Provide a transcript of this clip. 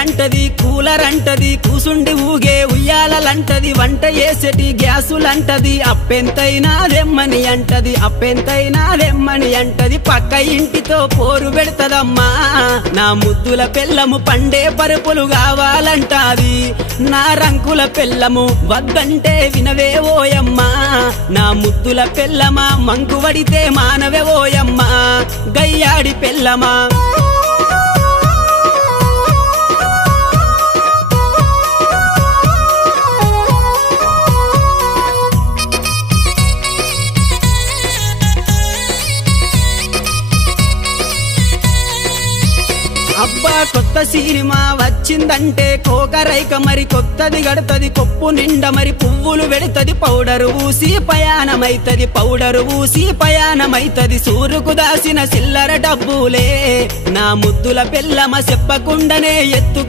అంటది కూలర్ అంటది కూసుండి ఊగే ఉయ్యాలంటది వంట చేసేటి గ్యాసులంటది అప్పెంతైనా దెమ్మని అంటది అప్పెంతైనా దెమ్మని అంటది పక్క ఇంటితో పోరు పెడతదమ్మా నా ముద్దుల పెళ్ళము పండే పరుపులు కావాలంటాది నా రంకుల పెళ్ళము వద్దంటే వినవే ఓయమ్మా నా ముద్దుల పెళ్ళమా మంకు వడితే మానవే ఓయమ్మా గయ్యాడి పెళ్ళమా అబ్బా కొత్త సినిమా వచ్చిందంటే కోకరైక మరి కొత్తది గడతది కొప్పు నిండా మరి పువ్వులు వెడతది పౌడరు ఊసి పయానమైతది పౌడరు ఊసి పయానమైతది సూరుకు దాసిన చిల్లర డబ్బులే నా ముద్దుల పెళ్ళమ చెప్పకుండానే ఎత్తు